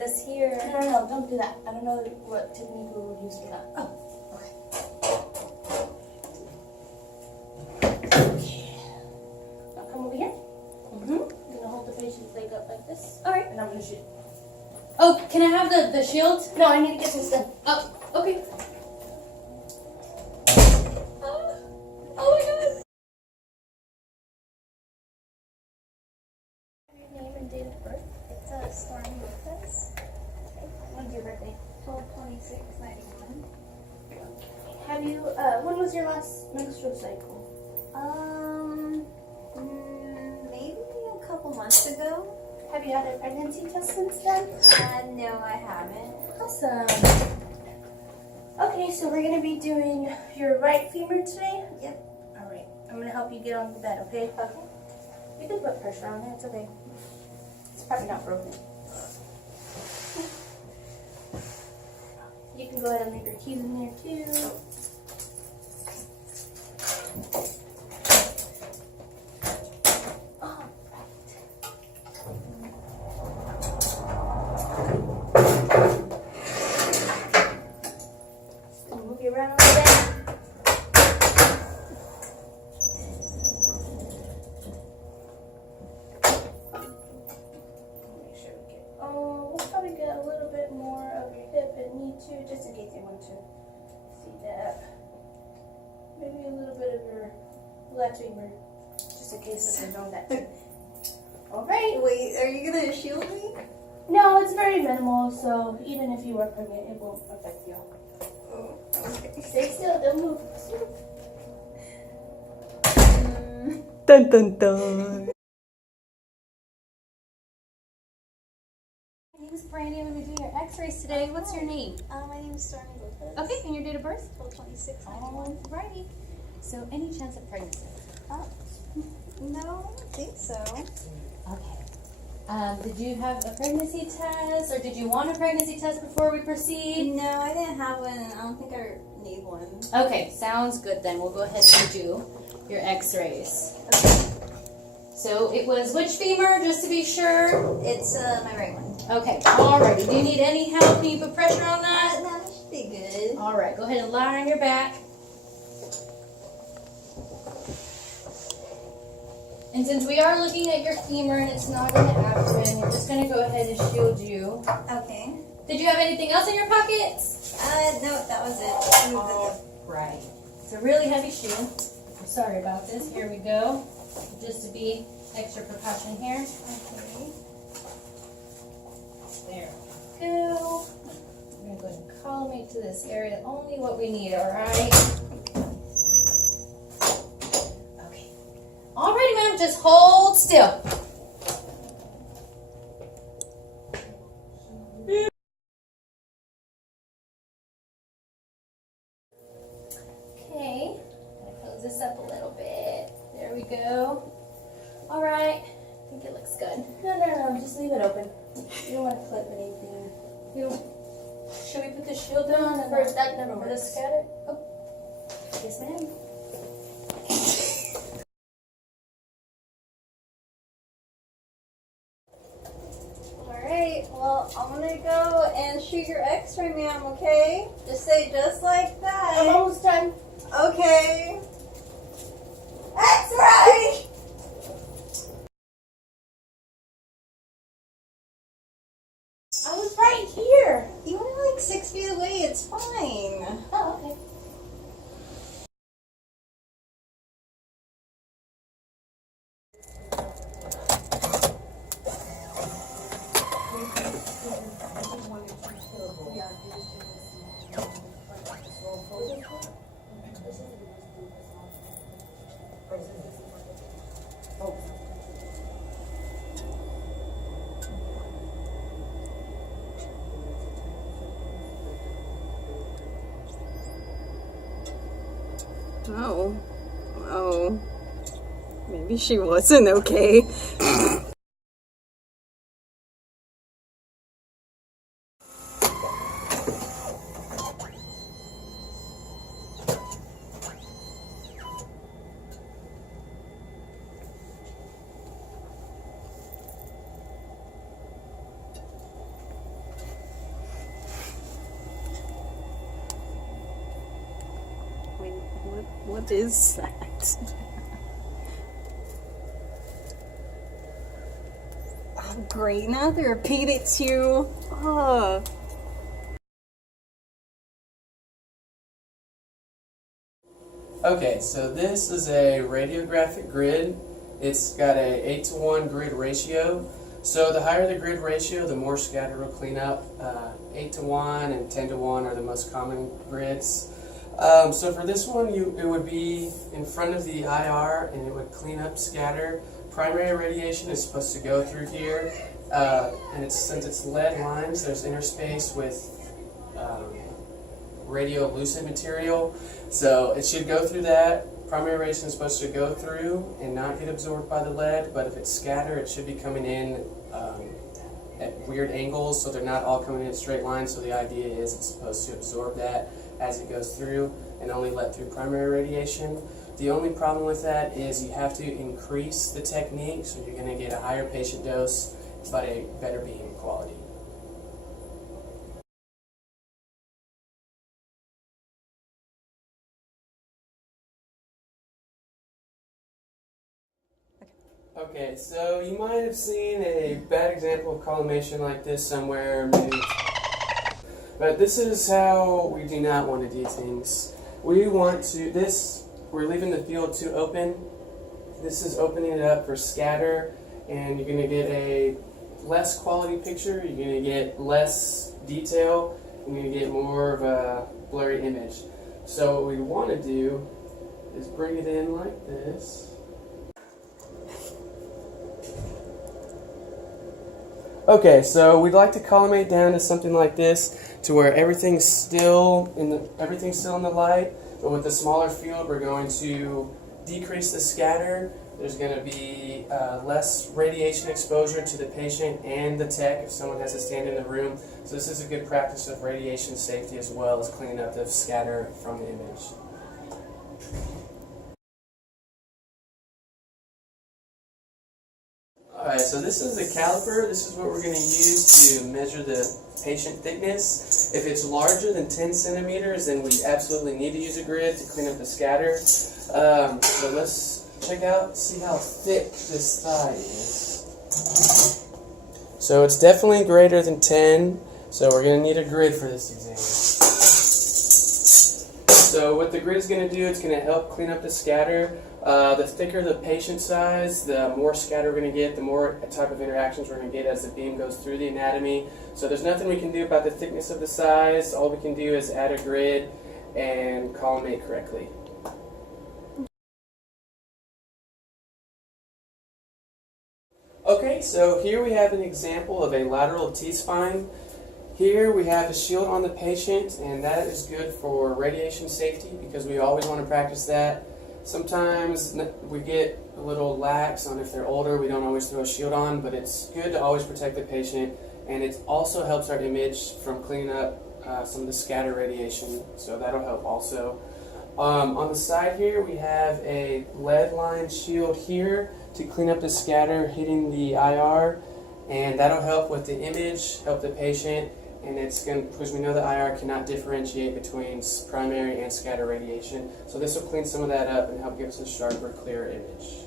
this here. No, don't do that. I don't know what technique we would use for that. Oh, Okay. Now come over here. mm-hmm. I'm gonna hold the patient's leg up like this. All right. And I'm gonna shoot. Oh, can I have the shield? No, I need to get this done. Oh, okay. Oh my god. Your name and date of birth. It's a Stormy Lopez. When's your birthday? 12/26/91. Have you, when was your last menstrual cycle? Maybe a couple months ago. Have you had a pregnancy test since then? No, I haven't. Awesome. Okay, so we're gonna be doing your right femur today. Yep. All right. I'm gonna help you get on the bed. Okay. Okay. You can put pressure on there. It's okay. It's probably not broken. You can go ahead and leave your keys in there too. All right. Just move you around a little bit. Make sure we get. Oh, we'll probably get a little bit more of your hip and knee too, just in case you want to see that. Maybe a little bit of your left femur, just in case if you know that too. All right. Wait, are you gonna shield me? No, it's very minimal, so even if you are pregnant, it won't affect you. Oh, okay. Stay still, don't move. Dun dun dun. My name is Brandy. I'm gonna be doing your X-rays today. What's your name? My name is Stormy Lopez. Okay, and your date of birth? 12/26/91. Alrighty. So, any chance of pregnancy? No, I don't think so. Okay. Did you have a pregnancy test, or did you want a pregnancy test before we proceed? No, I didn't have one. I don't think I need one. Okay, sounds good then. We'll go ahead and do your X-rays. So it was which femur, just to be sure? It's my right one. Okay, alrighty. Do you need any help? Can you put pressure on that? No, that should be good. Alright, go ahead and lie on your back. And since we are looking at your femur and it's not in the abdomen, we're just going to go ahead and shield you. Okay. Did you have anything else in your pockets? No, that was it. Right. It's a really heavy shoe. I'm sorry about this. Here we go. Just to be extra precaution here. Okay. There we go. I'm going to go ahead and collimate to this area. Only what we need, alright? Okay. Alrighty, ma'am. Just hold still. Okay. Close this up a little bit. There we go. Alright. I think it looks good. No, just leave it open. You don't want to clip anything. Should we put the shield down No, first? that never For the works. scatter? Oh, Yes, ma'am. Alright, well, I'm gonna go and shoot your x-ray, ma'am, okay? Just say just like I'm that. almost done. Okay. X-ray! I was right here. You were like 6 feet away, it's fine. Oh, okay. Oh, maybe she wasn't okay. What is that? Oh, great. Now they repeat it too. Oh. Okay, so this is a radiographic grid. It's got a 8:1 grid ratio. So the higher the grid ratio, the more scatter will clean up. 8:1 and 10:1 are the most common grids. So for this one, it would be in front of the IR and it would clean up scatter. Primary radiation is supposed to go through here, and since it's lead lines, there's interspace with radiolucent material, so it should go through that. Primary radiation is supposed to go through and not get absorbed by the lead, but if it's scattered, it should be coming in at weird angles, so they're not all coming in straight lines. So the idea is it's supposed to absorb that as it goes through and only let through primary radiation. The only problem with that is you have to increase the technique, so you're going to get a higher patient dose, but a better beam quality. Okay, so you might have seen a bad example of collimation like this somewhere, maybe. But this is how we do not want to do things. We want to, we're leaving the field too open. This is opening it up for scatter, and you're going to get a less quality picture, you're going to get less detail, and you're going to get more of a blurry image. So what we want to do is bring it in like this. Okay, so we'd like to collimate down to something like this, to where everything's still in the light, but with the smaller field, we're going to decrease the scatter. There's going to be less radiation exposure to the patient and the tech if someone has to stand in the room. So this is a good practice of radiation safety as well as cleaning up the scatter from the image. Alright, so this is a caliper. This is what we're going to use to measure the patient thickness. If it's larger than 10 centimeters, then we absolutely need to use a grid to clean up the scatter. So let's check out, see how thick this thigh is. So it's definitely greater than 10, so we're going to need a grid for this exam. So what the grid is going to do, it's going to help clean up the scatter. The thicker the patient size, the more scatter we're going to get, the more type of interactions we're going to get as the beam goes through the anatomy. So there's nothing we can do about the thickness of the size. All we can do is add a grid and collimate correctly. Okay, so here we have an example of a lateral T-spine. Here we have a shield on the patient, and that is good for radiation safety because we always want to practice that. Sometimes we get a little lax on if they're older, we don't always throw a shield on, but it's good to always protect the patient, and it also helps our image from cleaning up some of the scatter radiation, so that'll help also. On the side here we have a lead line shield here to clean up the scatter hitting the IR, and that'll help with the image, help the patient. And it's going to, because we know the IR cannot differentiate between primary and scatter radiation. So this will clean some of that up and help give us a sharper, clearer image.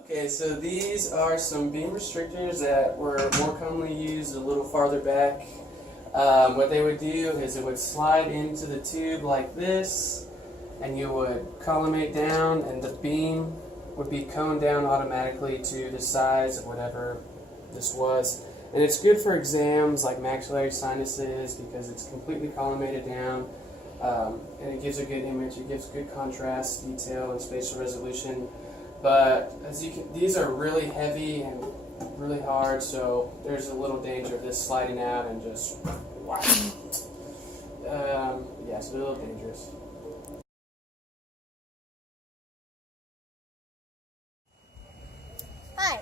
Okay, so these are some beam restrictors that were more commonly used a little farther back. What they would do is it would slide into the tube like this, and you would collimate down, and the beam would be coned down automatically to the size of whatever this was. And it's good for exams like maxillary sinuses because it's completely collimated down, and it gives a good image. It gives good contrast, detail, and spatial resolution. But as you can, these are really heavy and really hard, so there's a little danger of this sliding out and just wow. Yeah, it's a little dangerous. Hi,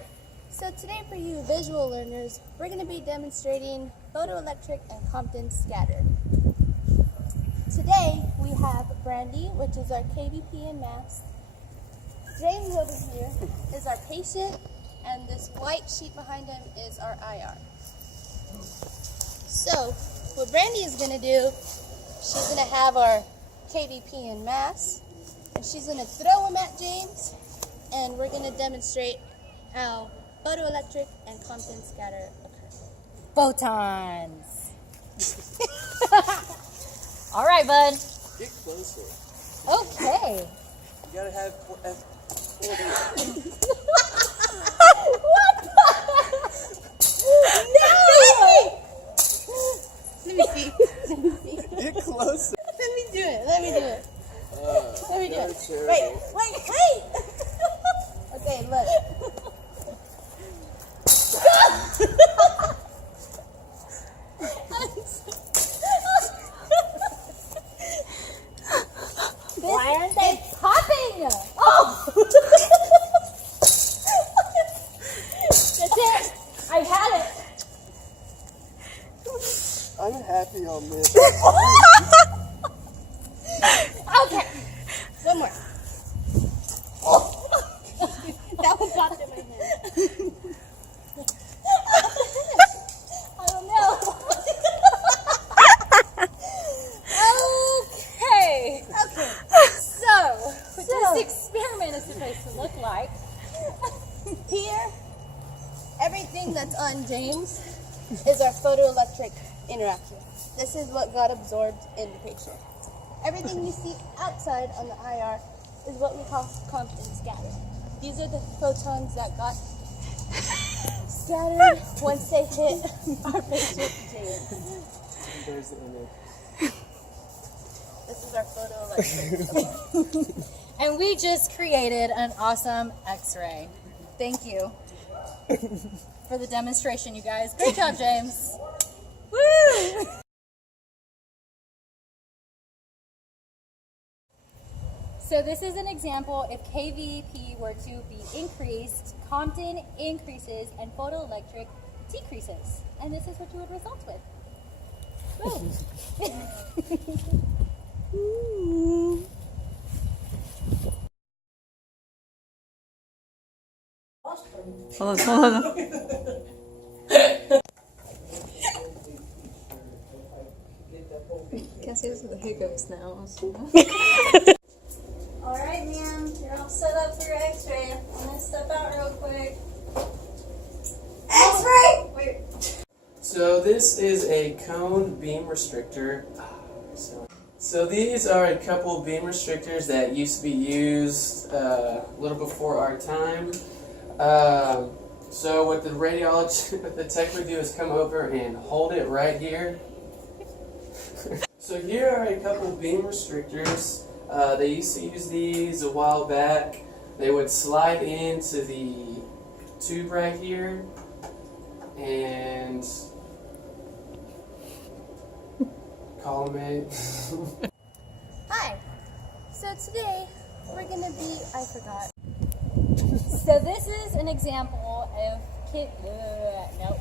so today for you visual learners, we're going to be demonstrating photoelectric and Compton scatter. Today we have Brandy, which is our KVP in maths. James over here is our patient, and this white sheet behind him is our IR. So what Brandy is going to do She's gonna have our KVP in mass, and she's gonna throw them at James, and we're gonna demonstrate how photoelectric and Compton scatter occur. Photons. All right, bud. Get closer. Okay. You gotta have. Let me see. Get closer. Let me do it. Let me do it. Let me do it. Terrible. Wait. Okay, look. Why aren't they popping? Oh! That's it. I had it. I'm happy on this. Okay. One more. That one popped in my hand. I don't know. Okay. So, what this experiment is supposed to look like. Here, everything that's on James is our photoelectric interaction. This is what got absorbed in the picture. Everything you see outside on the IR is what we call Compton scatter. These are the photons that got scattered once they hit our patient James. There's the image. This is our photoelectric. And we just created an awesome X-ray. Thank you for the demonstration, you guys. Great job, James. Woo! So this is an example if KVP were to be increased, Compton increases, and photoelectric decreases. And this is what you would result with. Woo! Hold on. Guess these are the hiccups now. Alright, ma'am. You're all set up for your x-ray. I'm gonna step out real quick. X-ray! Wait. So this is a cone beam restrictor. So these are a couple beam restrictors that used to be used a little before our time. So what the radiologist, what the tech would do is come over and hold it right here. So here are a couple beam restrictors. They used to use these a while back. They would slide into the tube right here and column it. Hi. So today we're gonna be, I forgot. So this is an example of nope.